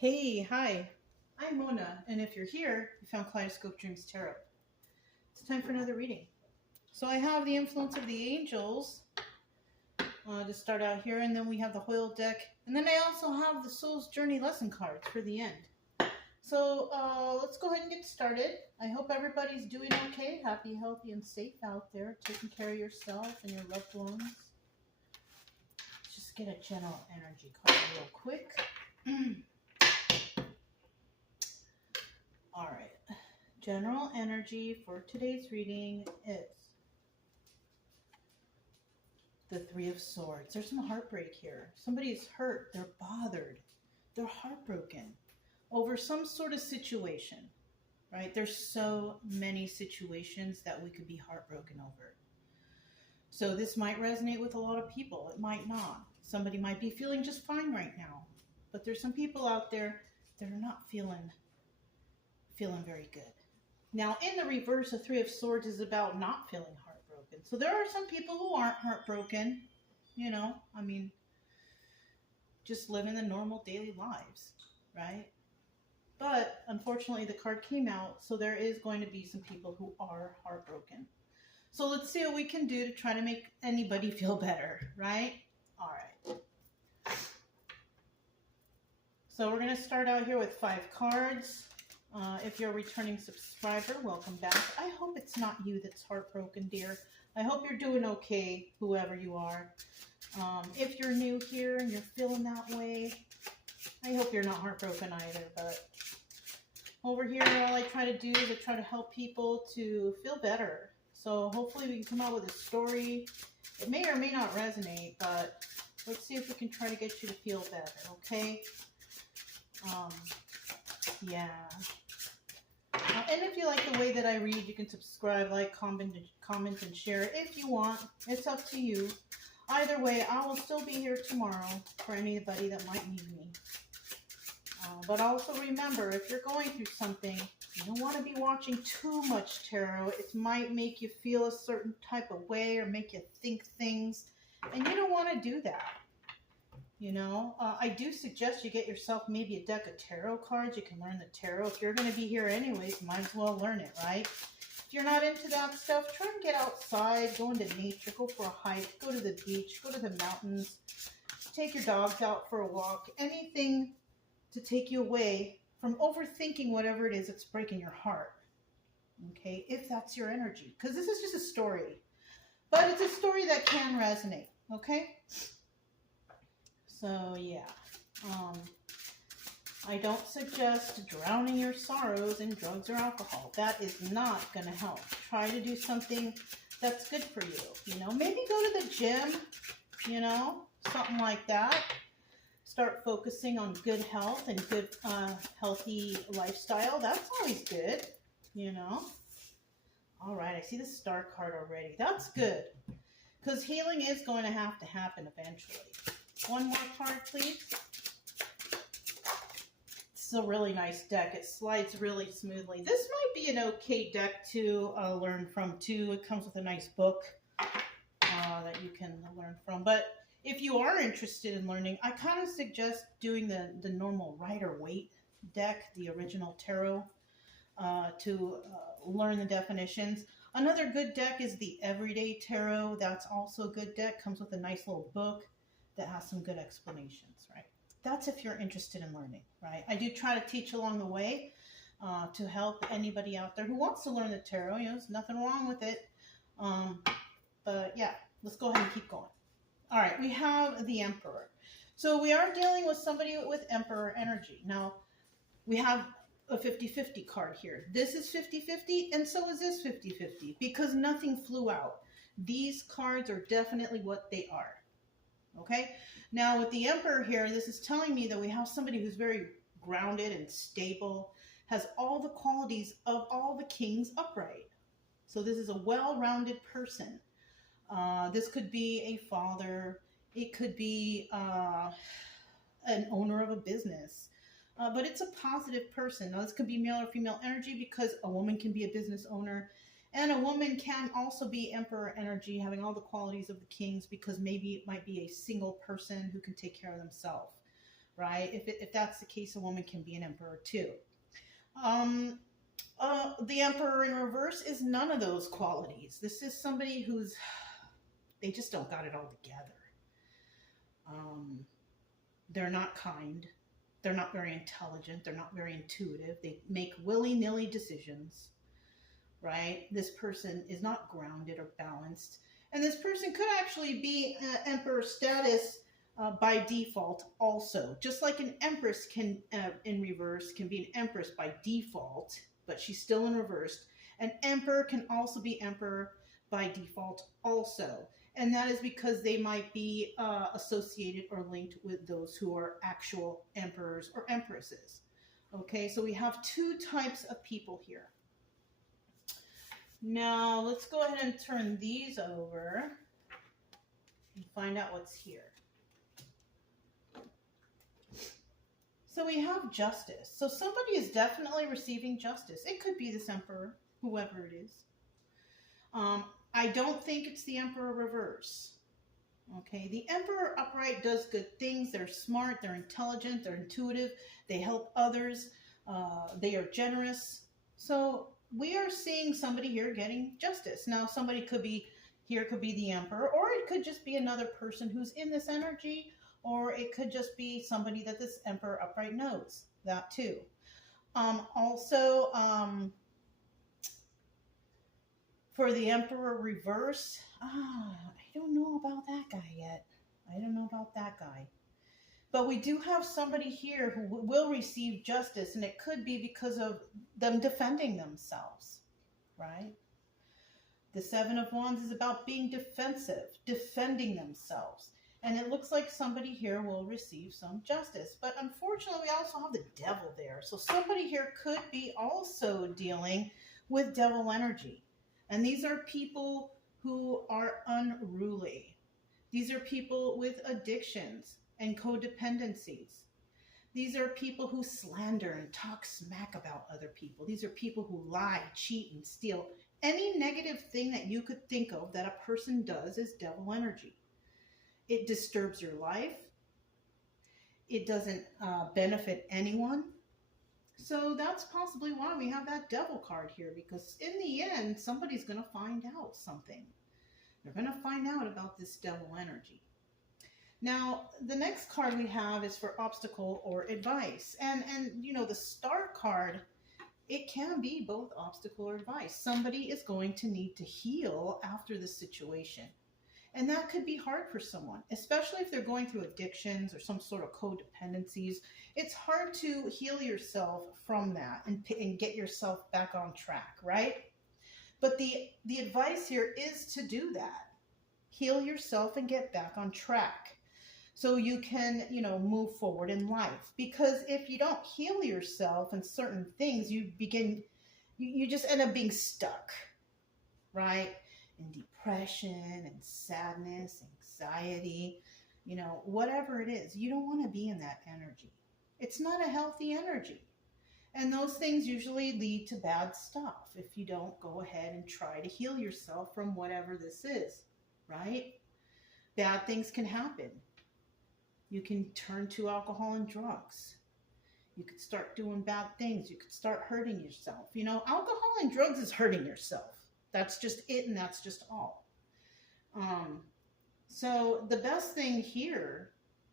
Hey, hi, I'm Mona, and if you're here, you found Kaleidoscope Dreams Tarot. It's time for another reading. So I have the influence of the angels to start out here, and then we have the Hoyle deck, and then I also have the Soul's Journey lesson cards for the end. So let's go ahead and get started. I hope everybody's doing okay, happy, healthy, and safe out there, taking care of yourself and your loved ones. Let's just get a general energy card real quick. All right. General energy for today's reading is the Three of Swords. There's some heartbreak here. Somebody's hurt. They're bothered. They're heartbroken over some sort of situation, right? There's so many situations that we could be heartbroken over. So this might resonate with a lot of people. It might not. Somebody might be feeling just fine right now. But there's some people out there that are not feeling very good. Now, in the reverse, the Three of Swords is about not feeling heartbroken. So there are some people who aren't heartbroken, just living the normal daily lives, right? But unfortunately, the card came out, so there is going to be some people who are heartbroken. So let's see what we can do to try to make anybody feel better, right? All right. So we're going to start out here with 5 cards. If you're a returning subscriber, welcome back. I hope it's not you that's heartbroken, dear. I hope you're doing okay, whoever you are. If you're new here and you're feeling that way, I hope you're not heartbroken either. But over here, all I try to do is I try to help people to feel better. So hopefully we can come out with a story. It may or may not resonate, but let's see if we can try to get you to feel better, okay? Yeah. And if you like the way that I read, you can subscribe, like, comment, and share it if you want. It's up to you. Either way, I will still be here tomorrow for anybody that might need me. But also remember, if you're going through something, you don't want to be watching too much tarot. It might make you feel a certain type of way or make you think things, and you don't want to do that. I do suggest you get yourself maybe a deck of tarot cards. You can learn the tarot. If you're going to be here anyways, might as well learn it, right? If you're not into that stuff, try and get outside, go into nature, go for a hike, go to the beach, go to the mountains, take your dogs out for a walk, anything to take you away from overthinking whatever it is that's breaking your heart, okay, if that's your energy. Because this is just a story, but it's a story that can resonate, okay? So, yeah, I don't suggest drowning your sorrows in drugs or alcohol. That is not going to help. Try to do something that's good for you. Maybe go to the gym, something like that. Start focusing on good health and good, healthy lifestyle. That's always good, All right, I see the Star card already. That's good, because healing is going to happen eventually. One more card, please. This is a really nice deck. It slides really smoothly. This might be an okay deck to learn from, too. It comes with a nice book that you can learn from. But if you are interested in learning, I kind of suggest doing the normal Rider-Waite deck, the original tarot, to learn the definitions. Another good deck is the Everyday Tarot. That's also a good deck. Comes with a nice little book that has some good explanations, right? That's if you're interested in learning, right? I do try to teach along the way to help anybody out there who wants to learn the tarot. There's nothing wrong with it. But yeah, let's go ahead and keep going. All right, we have the Emperor. So we are dealing with somebody with Emperor energy. Now, we have a 50-50 card here. This is 50-50, and so is this 50-50, because nothing flew out. These cards are definitely what they are. Okay, now with the Emperor here, this is telling me that we have somebody who's very grounded and stable, has all the qualities of all the kings upright. So this is a well-rounded person. This could be a father. It could be an owner of a business. But it's a positive person. Now, this could be male or female energy, because a woman can be a business owner. And a woman can also be Emperor energy, having all the qualities of the kings, because maybe it might be a single person who can take care of themselves. right? If that's the case, a woman can be an emperor too. The emperor in reverse is none of those qualities. This is somebody who's, they just don't got it all together. They're not kind. They're not very intelligent. They're not very intuitive. They make willy-nilly decisions, right? This person is not grounded or balanced. And this person could actually be emperor status by default also. Just like an empress can, in reverse, can be an empress by default, but she's still in reverse. An emperor can also be emperor by default also. And that is because they might be associated or linked with those who are actual emperors or empresses. Okay, so we have two types of people here. Now, let's go ahead and turn these over and find out what's here. So we have justice. So somebody is definitely receiving justice. It could be this emperor, whoever it is. I don't think it's the emperor reverse. Okay, the emperor upright does good things. They're smart, they're intelligent, they're intuitive, they help others, they are generous. So we are seeing somebody here getting justice. Now, somebody could be here, could be the emperor, or it could just be another person who's in this energy, or it could just be somebody that this emperor upright knows, that too. For the emperor reverse, I don't know about that guy yet. I don't know about that guy. But we do have somebody here who will receive justice, and it could be because of them defending themselves, right? The Seven of Wands is about being defensive, defending themselves. And it looks like somebody here will receive some justice. But unfortunately, we also have the devil there. So somebody here could be also dealing with devil energy. And these are people who are unruly. These are people with addictions and codependencies. These are people who slander and talk smack about other people. These are people who lie, cheat, and steal. Any negative thing that you could think of that a person does is devil energy. It disturbs your life. It doesn't benefit anyone. So that's possibly why we have that devil card here, because in the end, somebody's going to find out something. They're going to find out about this devil energy. Now, the next card we have is for obstacle or advice. And you know, the star card, it can be both obstacle or advice. Somebody is going to need to heal after the situation. And that could be hard for someone, especially if they're going through addictions or some sort of codependencies. It's hard to heal yourself from that and get yourself back on track, right? But the advice here is to do that. Heal yourself and get back on track so you can, you know, move forward in life. Because if you don't heal yourself in certain things, you just end up being stuck, right? In depression and sadness, anxiety, you know, whatever it is, you don't want to be in that energy. It's not a healthy energy. And those things usually lead to bad stuff if you don't go ahead and try to heal yourself from whatever this is, right? Bad things can happen. You can turn to alcohol and drugs. You could start doing bad things. You could start hurting yourself. You know, alcohol and drugs is hurting yourself. That's just it, and that's just all. So the best thing here,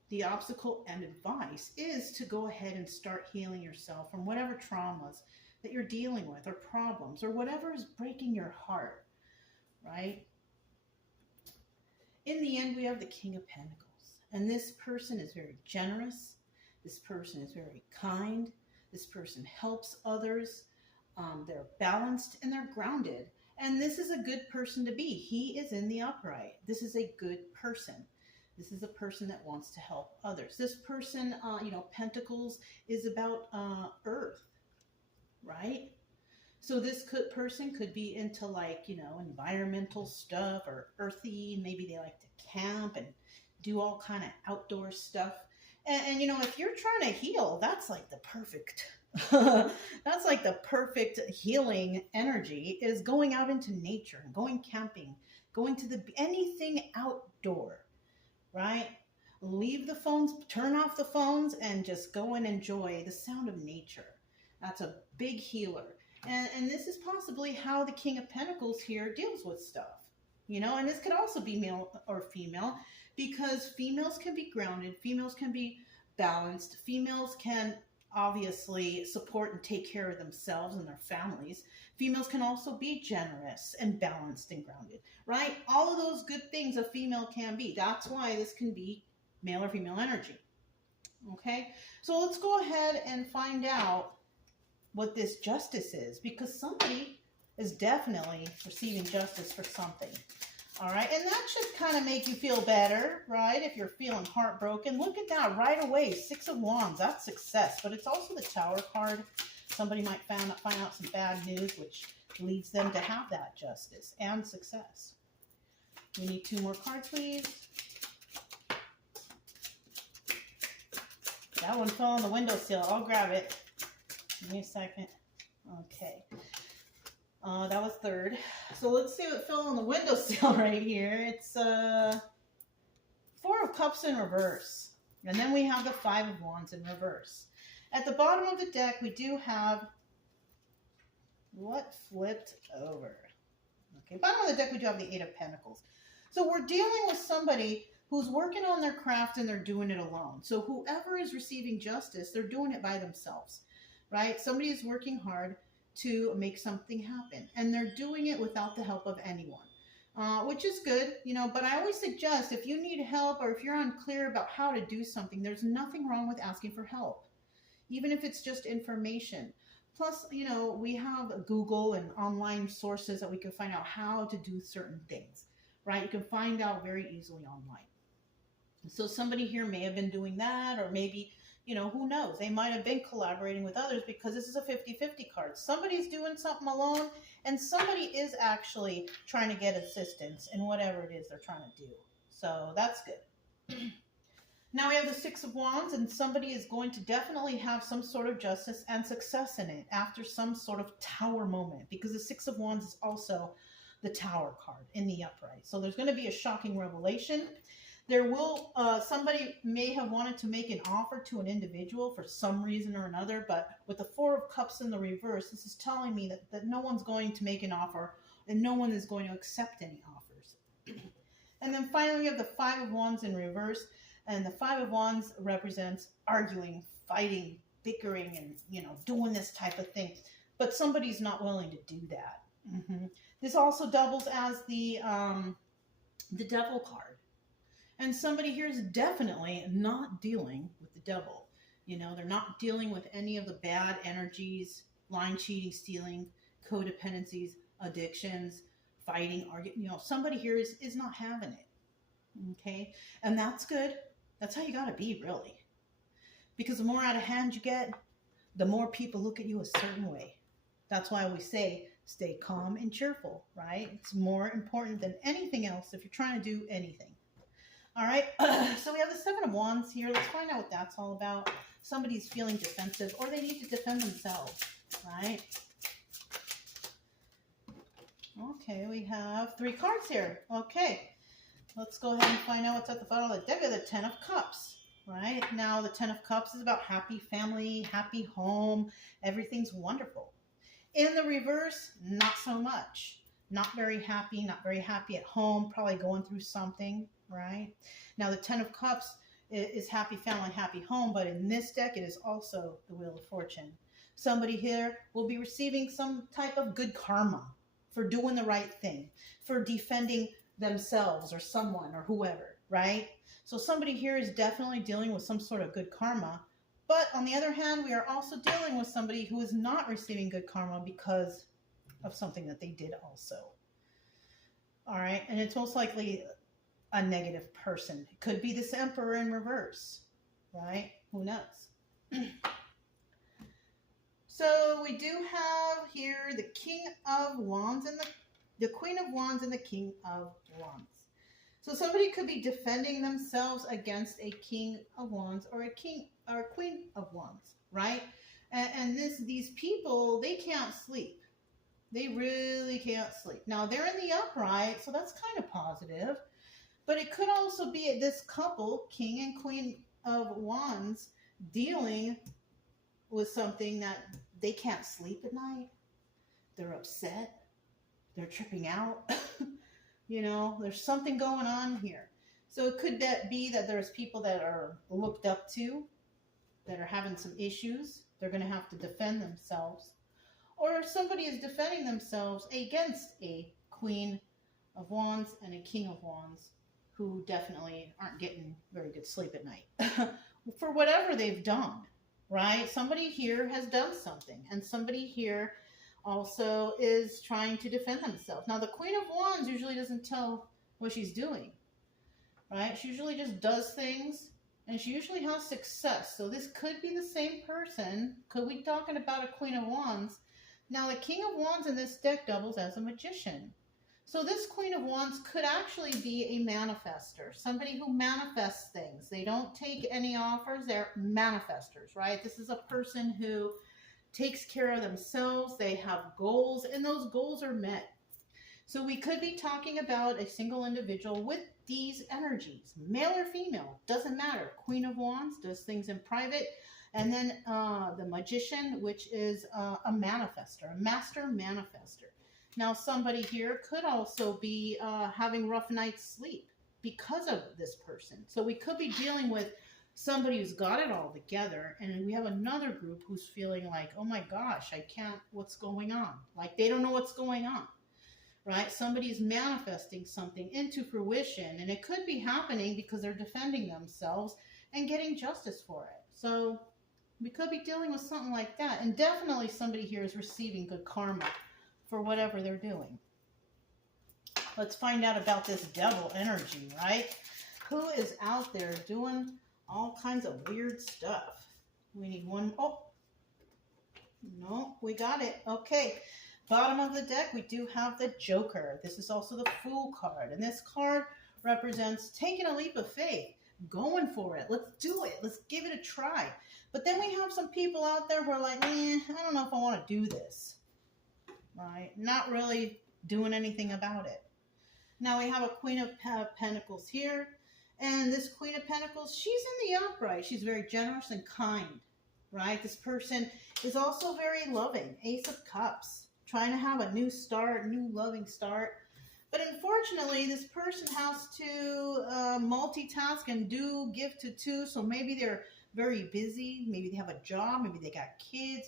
the obstacle and advice, is to go ahead and start healing yourself from whatever traumas that you're dealing with, or problems, or whatever is breaking your heart, right? In the end, we have the King of Pentacles. And this person is very generous. This person is very kind. This person helps others. They're balanced and they're grounded. And this is a good person to be. He is in the upright. This is a good person. This is a person that wants to help others. This person, you know, Pentacles is about earth, right? So this person could be into, like, you know, environmental stuff or earthy. Maybe they like to camp and do all kind of outdoor stuff. And you know, if you're trying to heal, that's like the perfect that's like the perfect healing energy, is going out into nature and going camping, going to anything outdoor, right? leave the phones, turn off the phones, and just go and enjoy the sound of nature. That's a big healer. And this is possibly how the King of Pentacles here deals with stuff. You know, and this could also be male or female, because females can be grounded, females can be balanced, females can obviously support and take care of themselves and their families. Females can also be generous and balanced and grounded, right? All of those good things a female can be. That's why this can be male or female energy. Okay, so let's go ahead and find out what this justice is, because somebody is definitely receiving justice for something. All right, and that should kind of make you feel better, right? If you're feeling heartbroken, look at that right away. 6 of Wands, that's success, but it's also the Tower card. Somebody might find out some bad news, which leads them to have that justice and success. We need 2 more cards, please. That one fell on the windowsill. I'll grab it. Give me a second. Okay. That was 3rd. So let's see what fell on the windowsill right here. It's 4 of Cups in reverse. And then we have the 5 of Wands in reverse. At the bottom of the deck, we do have what flipped over. Okay, bottom of the deck, we do have the 8 of Pentacles. So we're dealing with somebody who's working on their craft and they're doing it alone. So whoever is receiving justice, they're doing it by themselves, right? Somebody is working hard to make something happen, and they're doing it without the help of anyone, which is good, you know. But I always suggest, if you need help or if you're unclear about how to do something, there's nothing wrong with asking for help, even if it's just information. Plus, you know, we have Google and online sources that we can find out how to do certain things, right? You can find out very easily online. So somebody here may have been doing that, or maybe, you know, who knows? They might have been collaborating with others, because this is a 50-50 card. Somebody's doing something alone, and somebody is actually trying to get assistance in whatever it is they're trying to do. So that's good. Now we have the 6 of Wands, and somebody is going to definitely have some sort of justice and success in it after some sort of Tower moment, because the 6 of Wands is also the Tower card in the upright. So there's going to be a shocking revelation. There will, somebody may have wanted to make an offer to an individual for some reason or another, but with the 4 of Cups in the reverse, this is telling me that no one's going to make an offer, and no one is going to accept any offers. And then finally, we have the 5 of Wands in reverse, and the 5 of Wands represents arguing, fighting, bickering, and, you know, doing this type of thing. But somebody's not willing to do that. This also doubles as the Devil card. And somebody here is definitely not dealing with the devil. You know, they're not dealing with any of the bad energies, lying, cheating, stealing, codependencies, addictions, fighting, arguing. You know, somebody here is not having it. Okay? And that's good. That's how you got to be, really. Because the more out of hand you get, the more people look at you a certain way. That's why we say, stay calm and cheerful, right? It's more important than anything else if you're trying to do anything. All right, so we have the 7 of Wands here. Let's find out what that's all about. Somebody's feeling defensive, or they need to defend themselves, right? Okay, we have 3 cards here. Okay, let's go ahead and find out what's at the bottom of the deck. The 10 of Cups, right? Now, the 10 of Cups is about happy family, happy home. Everything's wonderful. In the reverse, not so much. Not very happy at home, probably going through something, right? Now, the 10 of Cups is happy family, happy home, but in this deck, it is also the Wheel of Fortune. Somebody here will be receiving some type of good karma for doing the right thing, for defending themselves or someone or whoever, right? So somebody here is definitely dealing with some sort of good karma. But on the other hand, we are also dealing with somebody who is not receiving good karma because of something that they did also. All right, and it's most likely a negative person. It could be this Emperor in reverse, right? Who knows? So we do have here the King of Wands and the Queen of Wands and the King of Wands. So somebody could be defending themselves against a King of Wands or a King or a Queen of Wands, right? And these people, they can't sleep. They really can't sleep. Now, they're in the upright, so that's kind of positive. But it could also be this couple, King and Queen of Wands, dealing with something that they can't sleep at night. They're upset. They're tripping out. You know, there's something going on here. So it could be that there's people that are looked up to that are having some issues. They're going to have to defend themselves. Or somebody is defending themselves against a Queen of Wands and a King of Wands who definitely aren't getting very good sleep at night for whatever they've done, right? Somebody here has done something, and somebody here also is trying to defend themselves. Now, the Queen of Wands usually doesn't tell what she's doing, right? She usually just does things, and she usually has success. So this could be the same person. Could we be talking about a Queen of Wands? Now, the King of Wands in this deck doubles as a magician. So this Queen of Wands could actually be a manifester, somebody who manifests things. They don't take any offers. They're manifestors, right? This is a person who takes care of themselves. They have goals, and those goals are met. So we could be talking about a single individual with these energies, male or female, doesn't matter. Queen of Wands does things in private. And then the magician, which is a manifester, a master manifester. Now, somebody here could also be having rough night's sleep because of this person. So we could be dealing with somebody who's got it all together, and we have another group who's feeling like, oh my gosh, I can't, what's going on? Like they don't know what's going on, right? Somebody's manifesting something into fruition, and it could be happening because they're defending themselves and getting justice for it. So we could be dealing with something like that, and definitely somebody here is receiving good karma for whatever they're doing. Let's find out about this devil energy, right? Who is out there doing all kinds of weird stuff? We need one. Oh, no, we got it. Okay, bottom of the deck, we do have the Joker. This is also the Fool card, and this card represents taking a leap of faith, going for it. Let's do it. Let's give it a try. But then we have some people out there who are like, I don't know if I want to do this. Right? Not really doing anything about it. Now we have a Queen of Pentacles here. And this Queen of Pentacles, she's in the upright. She's very generous and kind. Right? This person is also very loving. Ace of Cups. Trying to have a new start, new loving start. But unfortunately, this person has to multitask and give to two. So maybe they're very busy. Maybe they have a job. Maybe they got kids.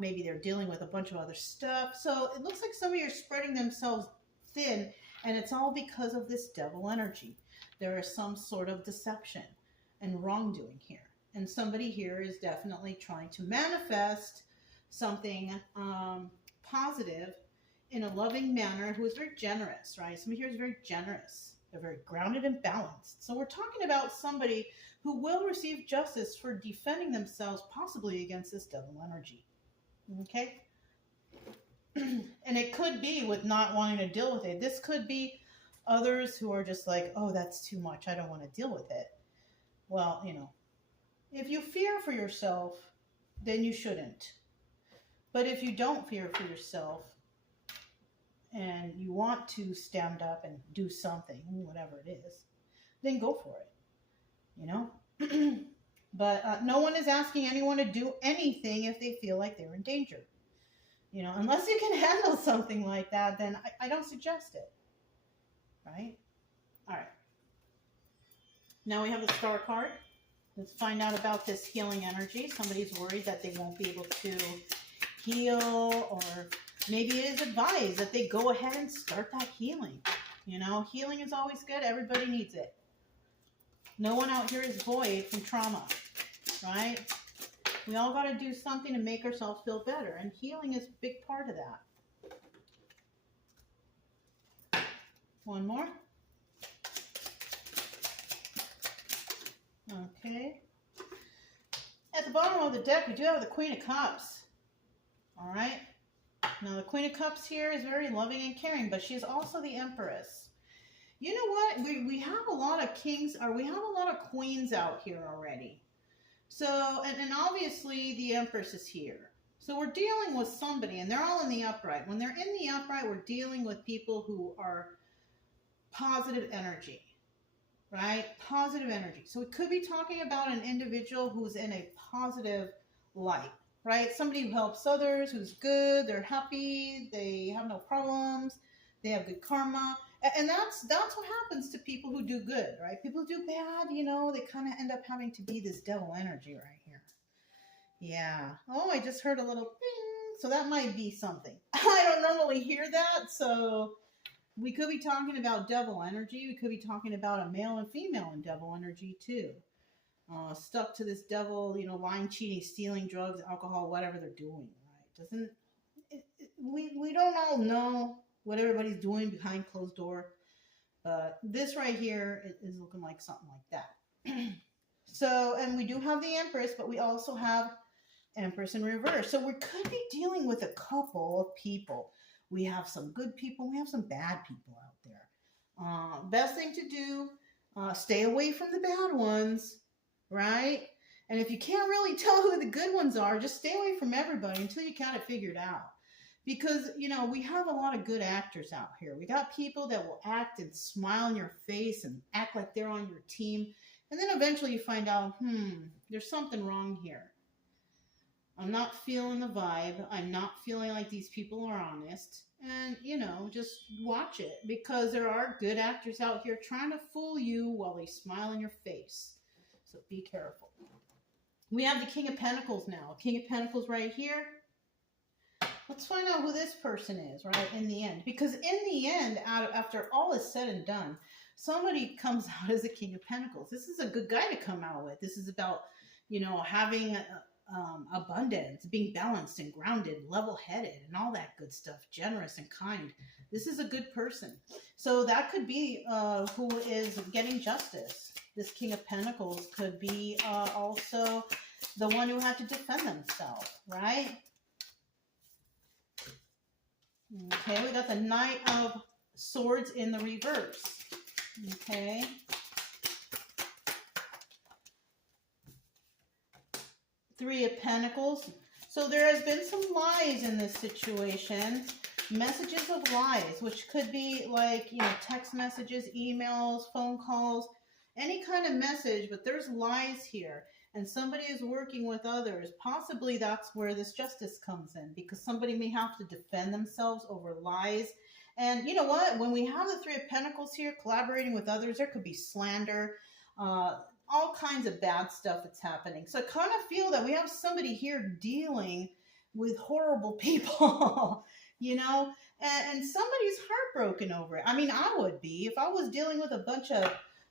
Maybe they're dealing with a bunch of other stuff. So it looks like some of you are spreading themselves thin, and it's all because of this devil energy. There is some sort of deception and wrongdoing here. And somebody here is definitely trying to manifest something positive in a loving manner, who is very generous, right? Somebody here is very generous. They're very grounded and balanced. So we're talking about somebody who will receive justice for defending themselves, possibly against this devil energy. Okay? And it could be with not wanting to deal with it. This could be others who are just like, oh, that's too much. I don't want to deal with it. Well, you know, if you fear for yourself, then you shouldn't. But if you don't fear for yourself, and you want to stand up and do something, whatever it is, then go for it, you know? But no one is asking anyone to do anything if they feel like they're in danger. You know, unless you can handle something like that, then I don't suggest it, right? All right. Now we have the Star card. Let's find out about this healing energy. Somebody's worried that they won't be able to heal, or maybe it is advised that they go ahead and start that healing. You know, healing is always good. Everybody needs it. No one out here is void from trauma, right? We all got to do something to make ourselves feel better, and healing is a big part of that. One more. Okay. At the bottom of the deck, we do have the Queen of Cups. All right. Now, the Queen of Cups here is very loving and caring, but she's also the Empress. You know what? We have a lot of kings, or we have a lot of queens out here already. So, and obviously the Empress is here. So we're dealing with somebody, and they're all in the upright. When they're in the upright, we're dealing with people who are positive energy. right? Positive energy. So we could be talking about an individual who's in a positive light, right? Somebody who helps others, who's good, they're happy, they have no problems, they have good karma. And that's what happens to people who do good, right? People who do bad, you know, they kind of end up having to be this devil energy right here. Yeah. Oh, I just heard a little ping. So that might be something. I don't normally hear that, so we could be talking about devil energy. We could be talking about a male and female in devil energy too. Stuck to this devil, you know, lying, cheating, stealing, drugs, alcohol, whatever they're doing, right? We don't all know what everybody's doing behind closed door, but this right here is looking like something like that. So, and we do have the Empress, but we also have Empress in reverse. So we could be dealing with a couple of people. We have some good people, we have some bad people out there. Best thing to do, stay away from the bad ones, right? And if you can't really tell who the good ones are, just stay away from everybody until you kind of figure it out. Because, you know, we have a lot of good actors out here. We got people that will act and smile in your face and act like they're on your team. And then eventually you find out, there's something wrong here. I'm not feeling the vibe. I'm not feeling like these people are honest. And, you know, just watch it. Because there are good actors out here trying to fool you while they smile in your face. So be careful. We have the King of Pentacles now. King of Pentacles right here. Let's find out who this person is, right, in the end. Because in the end, after all is said and done, somebody comes out as a King of Pentacles. This is a good guy to come out with. This is about, you know, having abundance, being balanced and grounded, level-headed, and all that good stuff, generous and kind. This is a good person. So that could be who is getting justice. This King of Pentacles could be also the one who had to defend themselves, right? Okay, we got the Knight of Swords in the reverse. Okay. Three of Pentacles. So there has been some lies in this situation. Messages of lies, which could be like, you know, text messages, emails, phone calls, any kind of message, but there's lies here. And somebody is working with others. Possibly that's where this justice comes in, because somebody may have to defend themselves over lies. And you know what? When we have the Three of Pentacles here, collaborating with others, there could be slander, all kinds of bad stuff that's happening. So I kind of feel that we have somebody here dealing with horrible people, you know, and somebody's heartbroken over it. I mean, I would be if I was dealing with a bunch of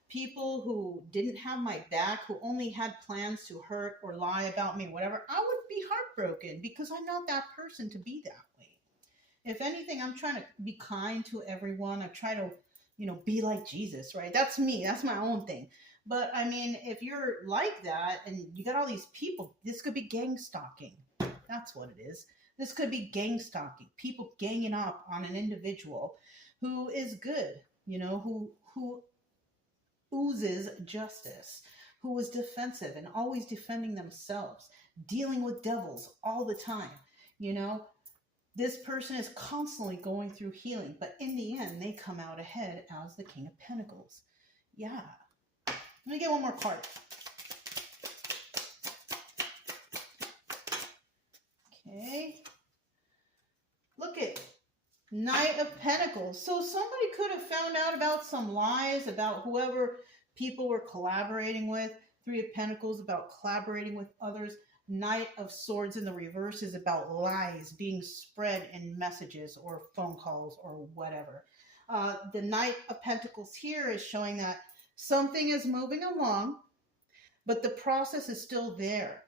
people who didn't have my back, who only had plans to hurt or lie about me, whatever. I would be heartbroken because I'm not that person to be that way. If anything, I'm trying to be kind to everyone. I try to, you know, be like Jesus, right? That's me. That's my own thing. But I mean, if you're like that and you got all these people, this could be gang stalking. That's what it is. This could be gang stalking. People ganging up on an individual who is good, you know, who oozes justice, who is defensive and always defending themselves, dealing with devils all the time. You know, this person is constantly going through healing, but in the end, they come out ahead as the King of Pentacles. Yeah. Let me get one more card. Okay. Look at Knight of Pentacles. So somebody could have found out about some lies about whoever people were collaborating with. Three of Pentacles about collaborating with others. Knight of Swords in the reverse is about lies being spread in messages or phone calls or whatever. The Knight of Pentacles here is showing that something is moving along, but the process is still there.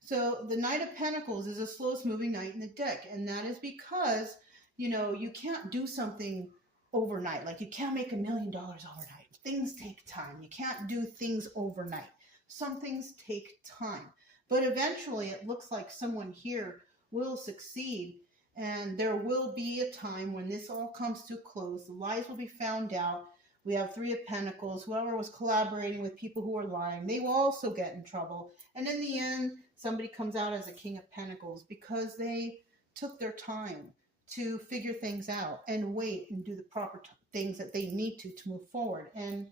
So the Knight of Pentacles is the slowest moving knight in the deck, and that is because, you know, you can't do something overnight. Like you can't make $1 million overnight. Things take time. You can't do things overnight. Some things take time. But eventually it looks like someone here will succeed, and there will be a time when this all comes to a close. The lies will be found out. We have Three of Pentacles. Whoever was collaborating with people who are lying, they will also get in trouble. And in the end, somebody comes out as a King of Pentacles because they took their time to figure things out and wait and do the proper things that they need to move forward. And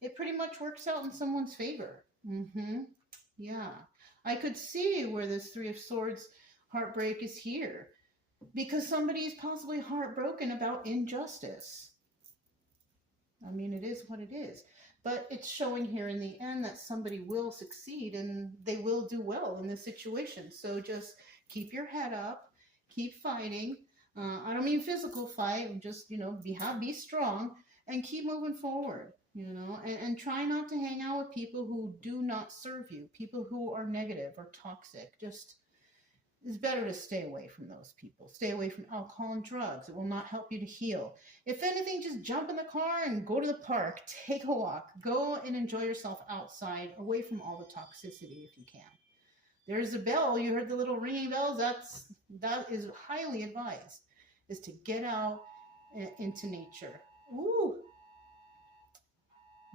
it pretty much works out in someone's favor. Yeah. I could see where this Three of Swords heartbreak is here, because somebody is possibly heartbroken about injustice. I mean, it is what it is. But it's showing here in the end that somebody will succeed and they will do well in this situation. So just keep your head up, keep fighting. I don't mean physical fight, just, be strong and keep moving forward, and try not to hang out with people who do not serve you, people who are negative or toxic. Just, it's better to stay away from those people. Stay away from alcohol and drugs. It will not help you to heal. If anything, just jump in the car and go to the park. Take a walk. Go and enjoy yourself outside, away from all the toxicity if you can. There's a bell. You heard the little ringing bells. That is highly advised, is to get out into nature. Ooh.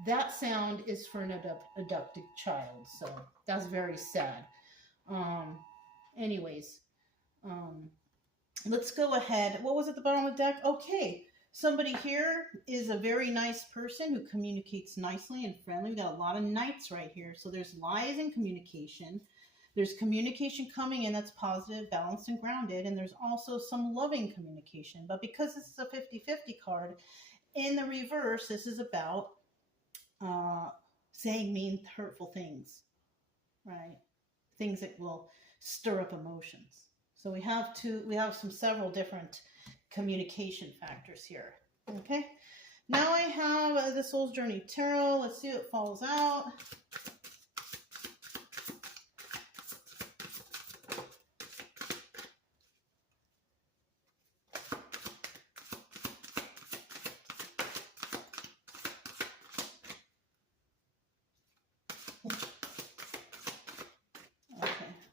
That sound is for an adopted child, so that's very sad. Anyways, let's go ahead. What was at the bottom of the deck? Okay, somebody here is a very nice person who communicates nicely and friendly. We got a lot of knights right here. So there's lies in communication. There's communication coming in that's positive, balanced, and grounded. And there's also some loving communication. But because this is a 50-50 card, in the reverse, this is about saying mean, hurtful things, right? Things that will stir up emotions. So we have several different communication factors here. Okay. Now I have the Soul's Journey Tarot. Let's see what falls out.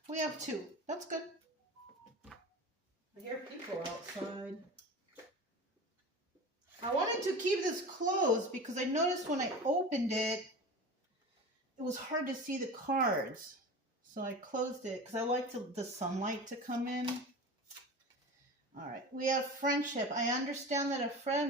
We have 2. That's good. I hear people outside. I wanted to keep this closed because I noticed when I opened it, it was hard to see the cards. So I closed it because I like the sunlight to come in. All right. We have friendship. I understand that a friend